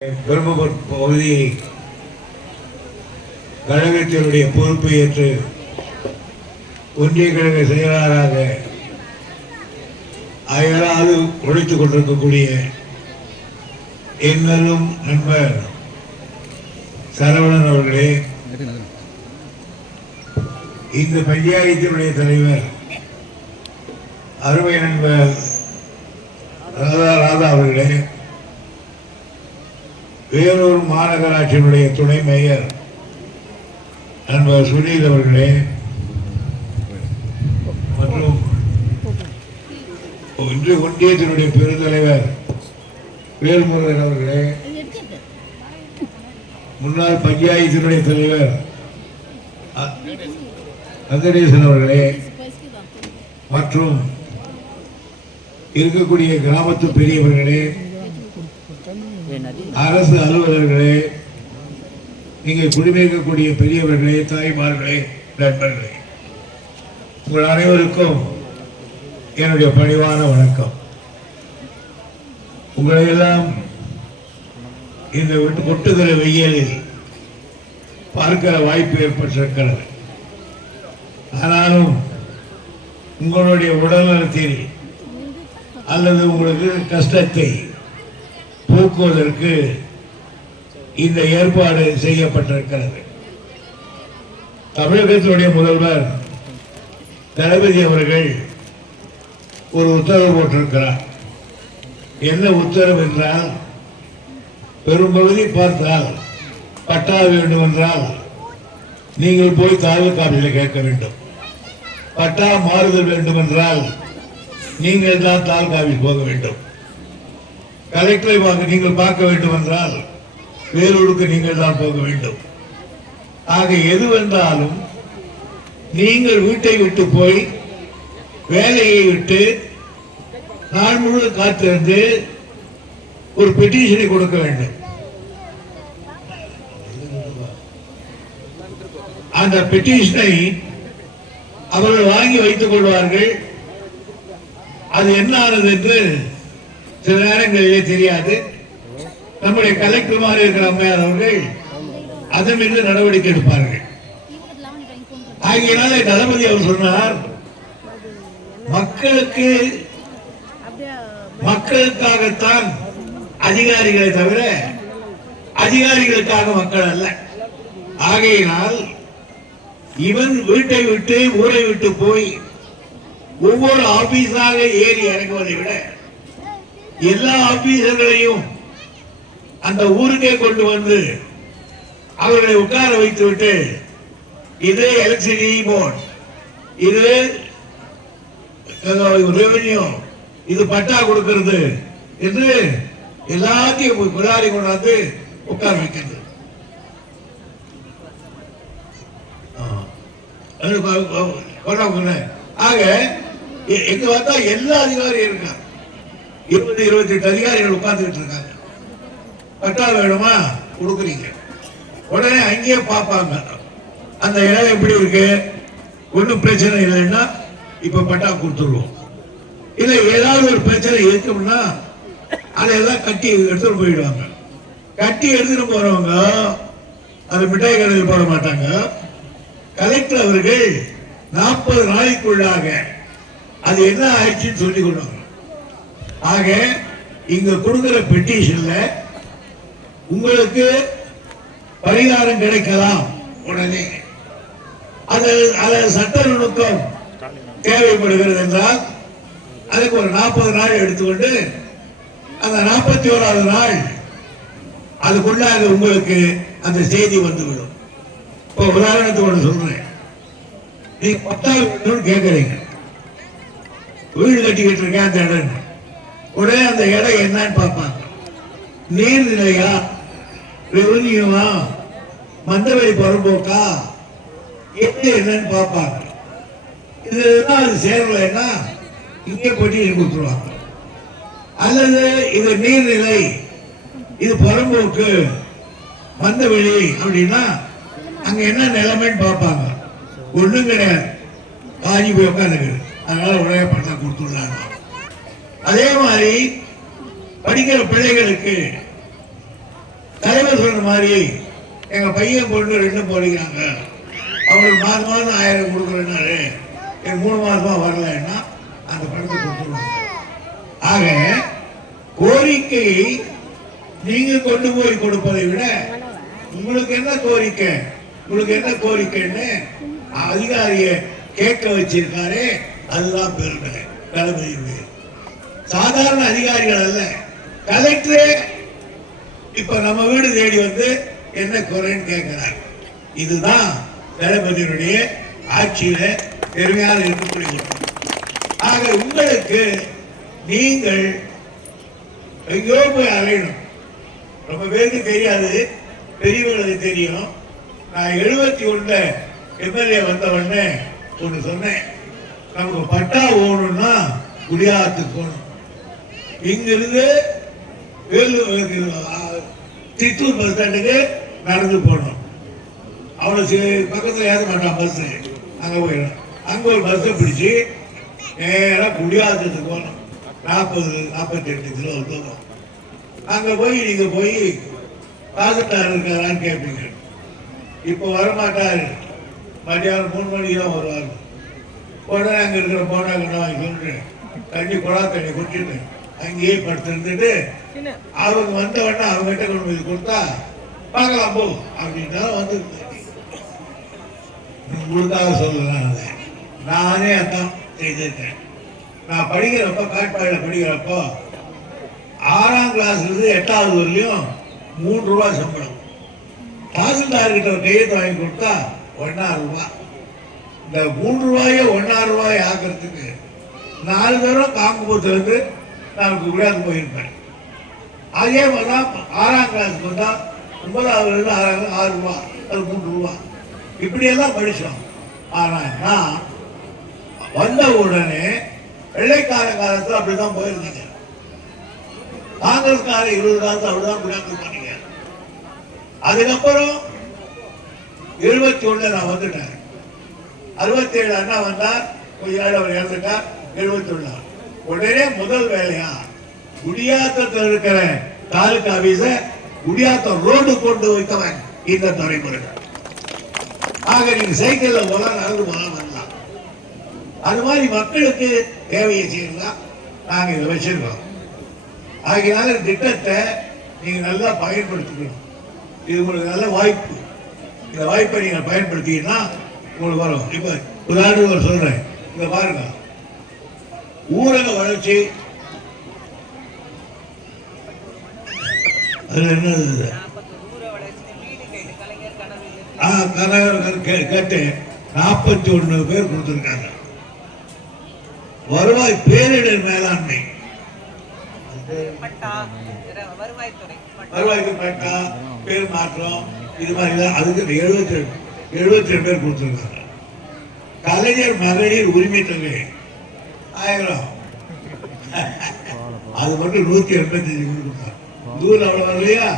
பெரும்பூர் பகுதி கழகத்தினுடைய பொறுப்பை ஏற்று ஒன்றிய கழக செயலாளராக அயராது உழைத்துக் கொண்டிருக்கக்கூடிய என்னும் நண்பர் சரவணன் அவர்களே, இந்த பஞ்சாயத்தினுடைய தலைவர் அருமை நண்பர் ராதா அவர்களே, வேலூர் மாநகராட்சியினுடைய துணை மேயர் நண்பர் சுனில் அவர்களே மற்றும் இன்று ஒன்றியத்தினுடைய பெருந்தலைவர் வேல்முருகன் அவர்களே, முன்னாள் பஞ்சாயத்தினுடைய தலைவர் வெங்கடேசன் அவர்களே மற்றும் இருக்கக்கூடிய கிராமத்து பெரியவர்களே, அரசு அலுவலர்களே, நீங்கள் குடிமேற்கக்கூடிய பெரியவர்களே, தாய்மார்களே, நண்பர்களே, உங்கள் அனைவருக்கும் என்னுடைய பணிவான வணக்கம். உங்களை எல்லாம் இந்த ஒட்டுதல் வெயிலில் பார்க்கிற வாய்ப்பு ஏற்பட்டிருக்கிறது. ஆனாலும் உங்களுடைய உடல்நலத்தில் அல்லது உங்களுக்கு கஷ்டத்தை போக்குவதற்கு இந்த ஏற்பாடு செய்யப்பட்டிருக்கிறது. தமிழகத்தினுடைய முதல்வர் தளபதி அவர்கள் ஒரு உத்தரவு போட்டிருக்கிறார். என்ன உத்தரவு என்றால், பெரும்பகுதி பார்த்தால் பட்டா வேண்டும் என்றால் நீங்கள் போய் தாலுகா ஆபீஸில் கேட்க வேண்டும். பட்டா மாறுதல் வேண்டும் என்றால் நீங்கள் தான் தாலுகா ஆபீஸ் போக வேண்டும். கலெக்டரை நீங்கள் பார்க்க வேண்டும் என்றால் வேலூருக்கு நீங்கள் தான் போக வேண்டும். ஆக எது வந்தாலும் நீங்கள் வீட்டை விட்டு போய் வேலையை விட்டு நாள் முழுவதும் காத்திருந்து ஒரு பெட்டிஷனை கொடுக்க வேண்டும். அந்த பெட்டிஷனை அவர்கள் வாங்கி வைத்துக் கொள்வார்கள். அது என்ன ஆனது என்று சில நேரங்களிலே தெரியாது. நம்முடைய கலெக்டர்மார் இருக்கிற அம்மையார் அவர்கள் அதன் மீது நடவடிக்கை எடுப்பார்கள். ஆகியனால தளபதி அவர் சொன்னார், மக்களுக்காகத்தான் அதிகாரிகளை தவிர அதிகாரிகளுக்காக மக்கள் அல்ல. ஆகையினால் இவன் வீட்டை விட்டு ஊரை விட்டு போய் ஒவ்வொரு ஆபீஸாக ஏறி இறங்குவதை விட எல்லா ஆபீசர்களையும் அந்த ஊருக்கே கொண்டு வந்து அவர்களை உட்கார வைத்து விட்டு, இது எலக்ட்ரிசிட்டி போர்டு, இது ரெவென்யூ, இது பட்டா கொடுக்கிறது என்று எல்லாத்தையும் குடாரி கொண்டாந்து உட்கார வைக்கிறது. ஆக எங்க பார்த்தா எல்லா அதிகாரியும் இருக்காங்க. 20-28 அதிகாரிகள் உட்கார்ந்துட்டு இருக்காங்க. பட்டா வேணுமா கொடுக்குறீங்க, உடனே அங்கேயே பார்ப்பாங்க அந்த இடம் எப்படி இருக்கு, ஒன்றும் பிரச்சனை இல்லைன்னா இப்ப பட்டா கொடுத்துருவோம். இல்ல ஏதாவது ஒரு பிரச்சனை இருக்கும்னா அதையெல்லாம் கட்டி எடுத்துட்டு போயிடுவாங்க. கட்டி எடுத்துட்டு போறவங்க அது மிட்டாய் கடையில் போட மாட்டாங்க. கலெக்டர் அவர்கள் 40 நாளைக்குள்ளாக அது என்ன ஆயிடுச்சுன்னு சொல்லிக் கொள்வாங்க. ஆக இங்க கொடுக்கிற பெட்டிஷன்ல உங்களுக்கு பரிகாரம் கிடைக்கலாம். உடனே அது சட்ட நுணுக்கம் தேவைப்படுகிறது என்றால் அதுக்கு ஒரு 40 நாள் எடுத்துக்கொண்டு அந்த 41வது நாள் அதுக்குள்ளாக உங்களுக்கு அந்த செய்தி வந்துவிடும். இப்போ உதாரணத்துக்கு சொல்றேன், நீங்க 10,000 கேட்கறீங்க, வீடு கட்டிக்கிட்டு இருக்கேன் அந்த இடம். உடனே அந்த இடம் என்னன்னு பார்ப்பாங்க. நீர்நிலையா, ரெவன்யூவா, மந்தவெளி புறம்போக்கா, என்னன்னு பார்ப்பாங்க. இதுதான் அது சேரலைன்னா இங்கே பெட்டிஷன் கொடுத்துருவாங்க. அல்லது இது நீர்நிலை, இது புறம்போக்கு, மந்தவெளி அப்படின்னா அங்க என்ன நிலைமைன்னு பார்ப்பாங்க. ஒண்ணும் கிடையாது, காஞ்சி போய் உட்காந்துக்குது, அதனால உடனே பட்டா கொடுத்துடலாம். அதே மாதிரி படிக்கிற பிள்ளைகளுக்கு சொன்ன மாதிரி எங்க பையன் பொண்ணு 2 போடுகிறாங்க, அவங்களுக்கு மாதம் 1000 கொடுக்குறேன்னாரு, எனக்கு 3 மாசமா வரலன்னா அந்த பணத்தை கொடுத்துருவாங்க. ஆக கோரிக்கையை நீங்க கொண்டு போய் கொடுப்பதை விட உங்களுக்கு என்ன கோரிக்கை, உங்களுக்கு என்ன கோரிக்கைன்னு அதிகாரியை கேட்க வச்சிருக்காரு. அதுதான் பெருமை, தளபதி. சாதாரண அதிகாரிகள் அல்ல, கலெக்டரே இப்ப நம்ம வீடு தேடி வந்து என்ன குறைன்னு கேட்கிறார். இதுதான் தளபதியினுடைய ஆட்சியில பெருமையாக இருக்கக்கூடிய. ஆக உங்களுக்கு நீங்கள் எங்கேயோ போய் அலையணும். ரொம்ப பேருக்கு தெரியாது, பெரியவர்களுக்கு தெரியும். நான் 71 எம்எல்ஏ வந்தவொடனே ஒன்று சொன்னேன், நமக்கு பட்டா ஓணும்னா குடியாத்துக்கு போகணும். இங்கிருந்து சித்தூர் பஸ் ஸ்டாண்டுக்கு நடந்து போகணும். அவ்வளோ பக்கத்தில் ஏற மாட்டான் பஸ், அங்கே போயிடும். அங்கே ஒரு பஸ்ஸை பிடிச்சி நேராக குடியாத்தத்துக்கு போகணும். 40-48 கிலோ தூரம். அங்கே போய் நீங்கள் போய் தாசில்தார் இருக்காரான்னு கேட்பீங்க. இப்போ வரமாட்டாரு, மத்தியானம் 3 மணிக்கு தான் வருவார். உடனே அங்கே இருக்கிற போனா கண்ணா வாங்கி சொல்லிட்டு குழா தண்ணி குடிச்சிட்டு அங்கேயே படுத்துருந்துட்டு அவங்க வந்த உடனே அவங்ககிட்ட கொண்டு போய் கொடுத்தா பார்க்கலாம் போ அப்படின்னா வந்து உங்களுக்காக சொல்லலாம். நானே அதான் செய்திருக்கேன். நான் படிக்கிறப்போ காட்பாடியில் படிக்கிறப்போ 6ஆம் கிளாஸ்லேருந்து 8வது வரலையும் 3 ரூபா சம்பளம். தாசில்தார் கிட்ட ஒரு கையெழுத்து வாங்கி கொடுத்தா 1.5 ரூபா. இந்த 3 ரூபாயை 1.5 ரூபாய் ஆக்கிறதுக்கு 4 தடவை காங்குபுரத்துலேருந்து நான் குடியாத்து போயிருப்பேன். அதே மாதிரி தான் 6ஆம் கிளாஸுக்கு வந்தால் 9ஆவதுலேருந்து 6 ரூபா, அது 3 ரூபா. இப்படியெல்லாம் படித்தோம். ஆனால் நான் வந்த உடனே வெள்ளைக்கார காலத்தில் அப்படிதான் போயிருந்தீங்க. காங்கிரஸ்கார 20 காலத்தில் அப்படிதான் குடியாத்து பண்ணீங்க. அதுக்கப்புறம் 71 நான் வந்துட்டேன். 67 அண்ணா வந்தார், கொஞ்ச நாள் அவர் இறந்துட்டார். 71 உடனே முதல் வேலையா குடியாத்தத்தில் இருக்கிற தாலுகா ஆபீஸ குடியாத்தம் ரோடு கொண்டு வைத்தவன் இந்த துறைமுறை. ஆக நீங்க சைக்கிள்ல போலாம், நடந்து போலாம், வரலாம். அது மாதிரி மக்களுக்கு தேவையை செய்யலாம். நாங்க இதை வச்சிருக்கோம். ஆகையினால திட்டத்தை நீங்க நல்லா பயன்படுத்திக்கணும். இது உங்களுக்கு நல்ல வாய்ப்பு. இந்த வாய்ப்பை நீங்க பயன்படுத்தினா உங்களுக்கு வரும். இப்ப உதாரணத்துக்கு சொல்றேன், இங்க பாருங்க, ஊரக வளர்ச்சி அதுல என்ன கேட்டு 41 பேர் கொடுத்திருக்காங்க. வருவாய் பேரிடர் மேலாண்மை, வருவாய்க்கு பட்டா, பேர் மாற்றம், இது மாதிரி அதுக்கு 72 பேர் கொடுத்திருக்காங்க. கலைஞர் மகளிர் உரிமை தொகை 1000, அது மட்டும் 185 கொடுத்தாங்க. தூரம் அவ்வளவு இல்லையா?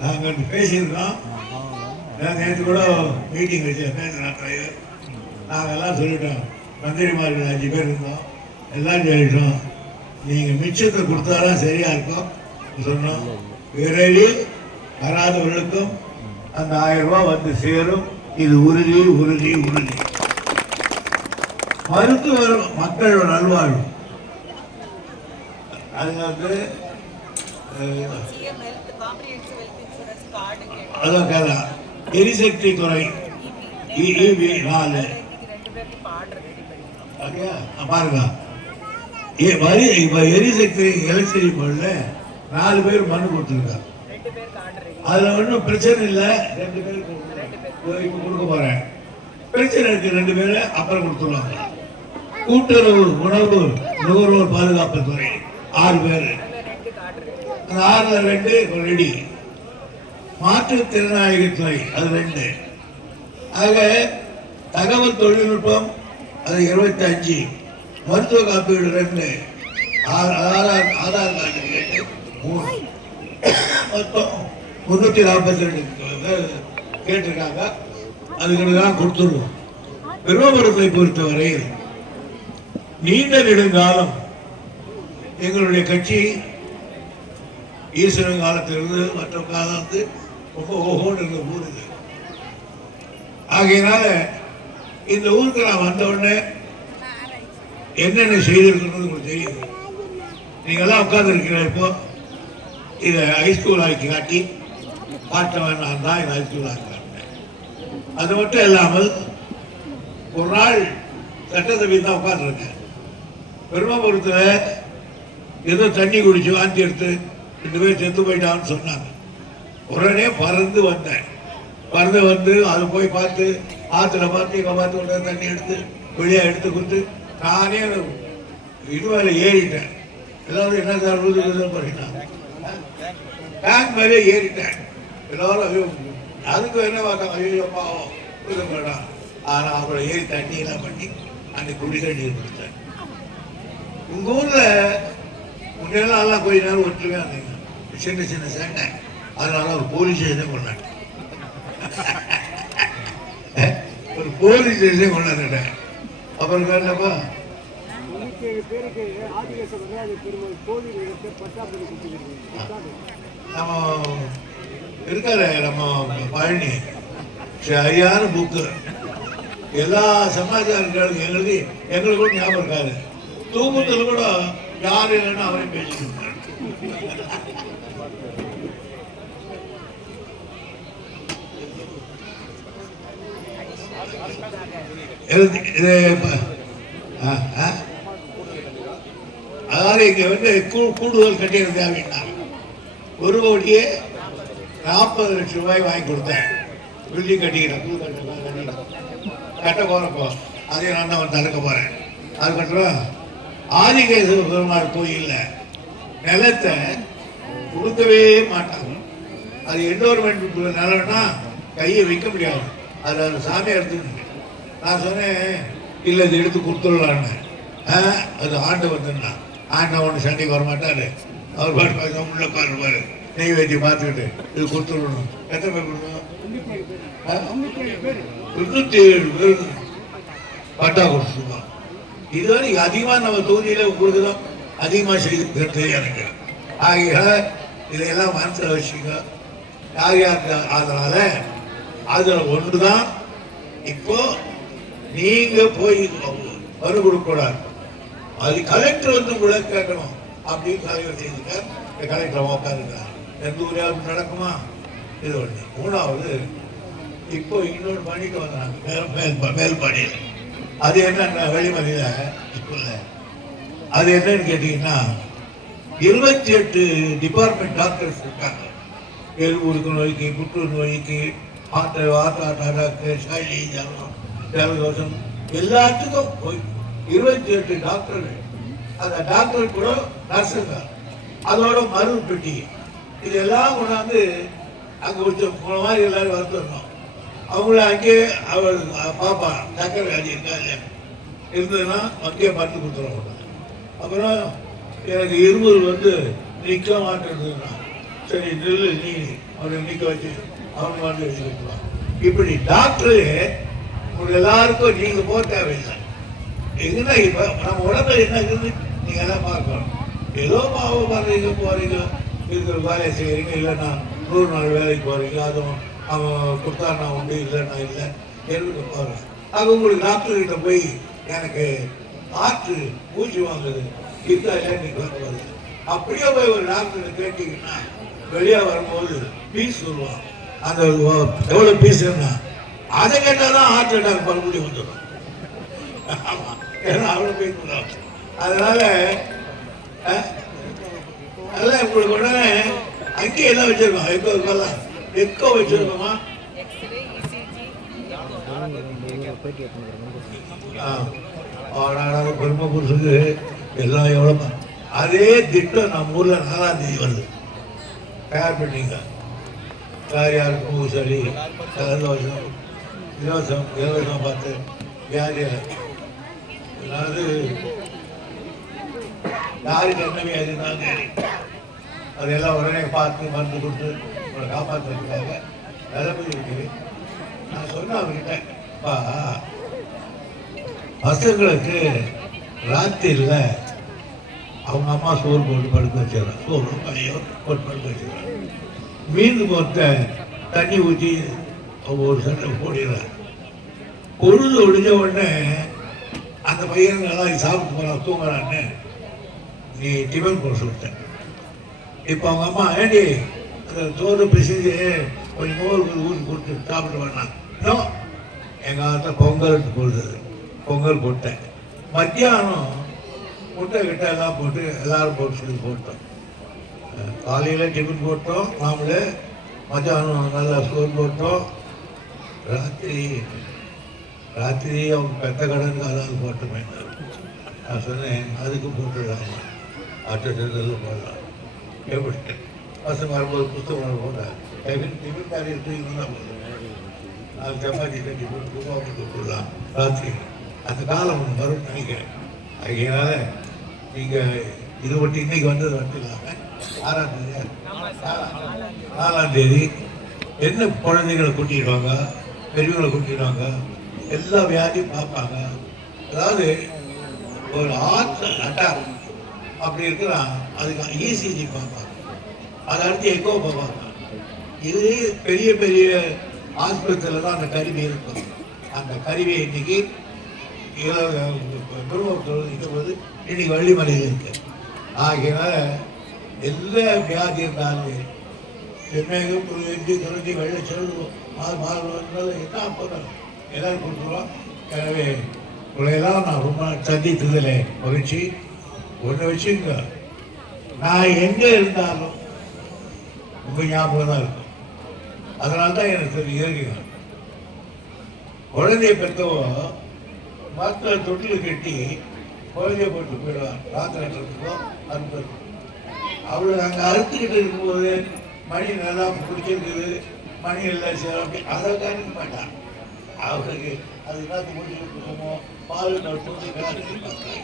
நாங்க பேசியிருக்கோம். நேற்று கூட மீட்டிங் வச்சு பேசுறேன். நாங்கெல்லாம் சொல்லிட்டோம், மந்திரிமார்கள் 5 பேர் இருந்தோம், எல்லாம் சொல்லிட்டோம். நீங்க மிச்சத்தை கொடுத்தாதான் சரியா இருக்கும் சொன்னோம். விரைவில் வராதவர்களுக்கும் அந்த 1000 ரூபாய் வந்து சேரும். இது உறுதி உறுதி உறுதி. மருத்துவர் மக்களோட நல்வாழ்வு, அது வந்து அதான் எரிசக்தி துறை 4 பாருங்க. எரிசக்தி எலக்ட்ரிசிட்டி போர்டுல 4 பேர் மனு கொடுத்துருக்காங்க. அதுல ஒன்றும் பிரச்சனை இல்லை. 2 பேர் கொடுக்க போறேன். பிரச்சனை இருக்கு, 2 பேர் அப்புறம் கொடுத்துருவாங்க. கூட்டுறவு உணவு நுகர்வோர் பாதுகாப்பு துறை 6 பேர். அந்த 6ல் 2 ரெடி. மாற்றுத்திறனாளிகள் துறை அது 2. ஆக தகவல் தொழில்நுட்பம் அது 25. மருத்துவ காப்பீடு 2. ஆதார் கார்டு 3. மொத்தம் 342 கேட்டிருக்காங்க. அதுக்கு தான் கொடுத்துருவோம். பெருமாபுரத்தை பொறுத்தவரை நீண்ட நெடுங்காலம் எங்களுடைய கட்சி ஈஸ்வரன் காலத்திலிருந்து மற்ற காலம் வந்து ரொம்ப ஓஹோன்னு இருந்த ஊர் இது. ஆகையினால இந்த ஊருக்கு நான் வந்த உடனே என்னென்ன செய்திருக்கிறது உங்களுக்கு தெரியுது. நீங்கள்லாம் உட்கார்ந்துருக்கிற இப்போ இதை ஹைஸ்கூல் ஆக்கி காட்டி பார்த்தவன் நான் தான் இதை ஹைஸ்கூல் ஆக்கி காட்டினேன். அது மட்டும் இல்லாமல் ஒரு நாள் சட்டசபை தான் உட்காந்துருக்கேன். பெருமாபுரத்தில் ஏதோ தண்ணி குடிச்சு வாந்தி எடுத்து 2 பேர் செத்து போயிட்டான்னு சொன்னாங்க. உடனே பறந்து வந்தேன். பறந்து வந்து அதை போய் பார்த்து ஆற்றுல பார்த்து இங்கே பார்த்து உடனே தண்ணி எடுத்து வெளியே எடுத்து கொடுத்து நானே இது மேலே ஏறிட்டேன். எல்லாரும் என்ன சார் பண்ணிட்டாங்க, டேங்க் மேலே ஏறிட்டேன். எல்லாரும் அதுக்கு என்ன பார்த்தாங்க, ஐயோ பாவம் வேண்டாம். ஆனால் அவங்கள ஏறி தண்ணியெல்லாம் பண்ணி அன்னைக்கு குடி தண்ணீர் கொடுத்தேன். உங்கள் ஊரில் முன்னெல்லாம் எல்லாம் கொஞ்ச நேரம் ஒற்றுமையாக இருந்தீங்க, சின்ன சின்ன சண்டை, அதனால ஒரு போலீஸ் ஸ்டேஷனே கொண்டாங்க. ஒரு போலீஸ் ஸ்டேஷனே கொண்டாந்துட்டேன். அப்புறம் என்னப்பா நம்ம இருக்காரு நம்ம பழனி சரியான புக்கு. எல்லா சமாச்சாரங்களுக்கும் எங்களுக்கு கூட ஞாபகம் இருக்காது. தூக்கத்தில் கூட யாரும் இல்லைன்னு அவரையும் பேசிட்டு இருந்தார். அதாவது இங்க வந்து கூடுதல் கட்டிட தேவைன்னா 1 கோடியே 40 லட்சம் ரூபாய் வாங்கி கொடுத்தேன். பில்டிங் கட்டிக்கிறேன், புது கட்ட போறப்போ அதையும் நான் தான் தடுக்க போறேன். அதுக்கப்புறம் ஆதிகேசவ பெருமாள் கோயில்ல நிலத்தை கொடுக்கவே மாட்டாங்க. அது என்டோர்மெண்ட் நிலம்னா கையை வைக்க முடியாது. அது சாமியை எடுத்துக்கிட்டு நான் சொன்னேன், இல்லை இது எடுத்து கொடுத்துடலான்னு. அது ஆண்டவன் தான். ஆண்டவன் சண்டைக்கு வரமாட்டாரு. அவர் பாட்டு பார்த்து உள்ள உட்காருப்பாரு, நெய்வேத்தியம் பார்த்துக்கிட்டு இது கொடுத்துடணும். எத்தனை பேர் கொடுக்கணும்? 97 பேர் பட்டா கொடுத்துருக்கோம். இதுவரை அதிகமாக நம்ம தொகுதியில் உங்களுக்கு தான் அதிகமாக செய்து எனக்கு. ஆகிய இதையெல்லாம் மனசில் வச்சுக்க. யார் யார் அதனால அதில் ஒன்று தான் இப்போ நீங்கள் போய் மறு கொடுக்கூடாது. அது கலெக்டர் வந்து உங்களை கேட்கணும் அப்படின்னு தலைவர் செய்திருக்கார். கலெக்டர் உட்காந்துருக்கார். எந்த ஊரையாவது நடக்குமா? இது ஒன்று. 3வது இப்போ இன்னொன்று பண்ணிட்டு வந்தாங்க மேல்பாடியில். அது என்ன வெளிமலையில் ஸ்கூல்ல அது என்னன்னு கேட்டீங்கன்னா 28 டிபார்ட்மெண்ட் டாக்டர்ஸ் இருக்காங்க. எலும்புருக்கு நோய்க்கு, புற்று நோய்க்கு, ஜலதோஷம் எல்லாத்துக்கும் 28 டாக்டர்கள். அந்த டாக்டர் கூட நர்ஸுங்க, அதோட மருந்து பெட்டி, இதெல்லாம் கொண்டாந்து அங்கே கொஞ்சம் போன மாதிரி எல்லாரும் வந்துடணும். அவங்கள அங்கே அவள் பாப்பா சக்கரை வியாதி இருக்கா இல்லையா இருந்ததுன்னா அங்கேயே மருந்து கொடுத்துருவாங்க. அப்புறம் எனக்கு இருமல் வந்து நிற்க மாட்டேன்றதுன்னா சரி நெல் நீ அவனை நிற்க வச்சு அவங்க வந்து வச்சு கொடுத்துருவாங்க. இப்படி டாக்டரு உங்களுக்கு எல்லாருக்கும் நீங்கள் போக தேவையில்லை. எங்கன்னா இப்போ நம்ம உடம்புல என்ன இருக்குது நீங்கள் எல்லாம் பார்க்கணும். ஏதோ பாவம் பண்ணுறீங்க, போகிறீங்க, இருக்கிற வேலையை செய்கிறீங்க, இல்லைன்னா 100 நாள் வேலைக்கு போகிறீங்க, அதுவும் அவன் கொடுத்தாருனா உண்டு, இல்லைன்னா இல்லை, எதுக்கு போகிறேன். அது உங்களுக்கு டாக்டர்கிட்ட போய் எனக்கு காற்று பூச்சி வாங்குது இருக்கா இல்லை நீங்கள் வருது. அப்படியே போய் ஒரு டாக்டர் கேட்டீங்கன்னா வெளியே வரும்போது பீஸ் சொல்லுவான். அந்த எவ்வளோ பீஸ்ன்னா அதை கேட்டால் தான் ஹார்ட் அட்டாக் மறுபடியும் வந்துடும். ஆமாம், ஏன்னா அவ்வளோ போய் சொல்லுவாங்க. அதனால அதெல்லாம் உங்களுக்கு உடனே அங்கேயே எல்லாம் வச்சிருக்கோம். எக்கோ வச்சிருக்கோமா? பெருமபுரத்துக்கு எல்லாம் எவ்வளோ அதே திட்டம் நம்ம ஊரில் 4ஆம் தேதி வருது. தயார் பண்ணிங்க. யார் யாருக்கும் ஊசலி, ஜலதோஷம், இலவசம் பார்த்து வியாதி, அதாவது யாருக்கு என்ன வியாதி இருந்தாலும் சரி அதெல்லாம் உடனே பார்த்து மருந்து கொடுத்து உங்களை காப்பாற்றுறதுக்காக நிலைமை இருக்குது. நான் சொன்னேன் அவர்கிட்ட, பசங்களுக்கு ராத்திரியில் அவங்க அம்மா சோறு போட்டு படுக்க வச்சிடறான், சோறு பழையோ போட்டு படுக்க வச்சிடறான். மீன் பொறுத்த தண்ணி ஊற்றி ஒரு சட்டை போடிடுறான். பொழுது ஒடிஞ்ச உடனே அந்த பையன் நல்லா சாப்பிட்டு போகிறான், தூங்குறான்னு நீ டிஃபன் போட சொல்லிட்டேன். இப்போ அவங்க அம்மா ஏண்டி அந்த சோறு பிசைஞ்சு கொஞ்சம் மோர் ஊற்றி கொடுத்து சாப்பிட்டு வேணாம். இன்னும் எங்கள் ஆத்த பொங்கல் போடுறது, பொங்கல் போட்டேன். மத்தியானம் முட்டை கிட்ட எல்லாம் போட்டு எல்லாரும் போட்டு சொல்லி போட்டோம். காலையில் டிஃபன் போட்டோம் மாமூலு, மத்தியானம் நல்லா சோறு போட்டோம். ராத்திரி அவங்க பெத்த கடனுக்கு அதாவது போட்டோமே. நான் சொன்னேன் அதுக்கு போட்டுடலாமா, அட்டெல்லாம் போடலாம் எப்படி பசங்க வரும்போது புத்தகம் போட்டாங்க. டிஃபன் காரி எடுத்துக்கிட்டு தான் போதும். அது சப்பாத்தி கட்டி போட்டு போட்டு போடலாம் ராத்திரி. அந்த காலம் ஒன்று வரும் நினைக்கிறேன். அதனால நீங்கள் இது மட்டும் இன்னைக்கு வந்தது வந்துடலாங்க. 6ஆம் தேதி 4ஆம் தேதி என்ன குழந்தைங்களை கூட்டிடுவாங்க, பெரியவங்களை கூட்டிடுவாங்க, எல்லா வியாதியும் பார்ப்பாங்க. அதாவது ஒரு அட்டாக் அப்படி இருக்கிறான், அதுக்கு இசிஜி பார்ப்பாங்க, அதை அடுத்து எக்கோ பார்ப்பாங்க. இது பெரிய பெரிய ஆஸ்பத்திரியில் தான் அந்த கருவி இருக்கும். அந்த கருவி இன்னைக்கு இருக்கும்போது இன்னைக்கு வள்ளிமலையில் இருக்கு. ஆகையினால எல்லா வியாதி இருந்தாலும் சென்னையும் குறைஞ்சி வெள்ளை சொல்லுவோம் என்ன போதும் எல்லாரும் கொடுத்துருவோம். எனவே உங்களையெல்லாம் நான் ரொம்ப சந்தித்ததில் மகிழ்ச்சி. ஒன்று வச்சுங்க, நான் எங்கே இருந்தாலும் உங்கள் ஞாபகம் தான் இருக்கும். அதனால தான் எனக்கு தெரியுங்க. குழந்தைய பெற்றவோ மக்கள் தொட்டில் கட்டி குழந்தைய போட்டு போயிடுவார். ராத்திரி அறுப்பது அவளை நாங்கள் அறுத்துக்கிட்டு இருக்கும்போது மணி நல்லா பிடிச்சிருக்குது, மணி எல்லாம் சேரும் அப்படி அதை காணிக்க மாட்டான். அவருக்கு அது எல்லாத்தையும் முடிச்சுருக்கோமோ பால் நட்டு பார்த்தாங்க.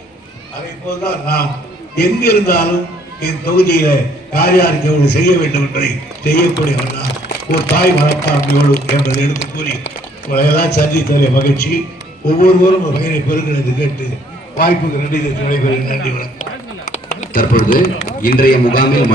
அதை போல்தான் நான் எங்கே இருந்தாலும் என் தொகுதியில யார் யாருக்கு எவ்வளவு செய்ய வேண்டும் என்பதை செய்யக்கூடியவன் தான் ஒரு தாய் மனப்பான்மையோடு என்பதை எடுத்து கூறி உங்களையெல்லாம் சந்தித்தவரை மகிழ்ச்சி. ஒவ்வொருவரும் ஒரு வகையை பெருகிறது கேட்டு வாய்ப்புக்கு நன்றி விடைபெறுகிறேன். நன்றி வணக்கம். தற்பொழுது இன்றைய முகாமில்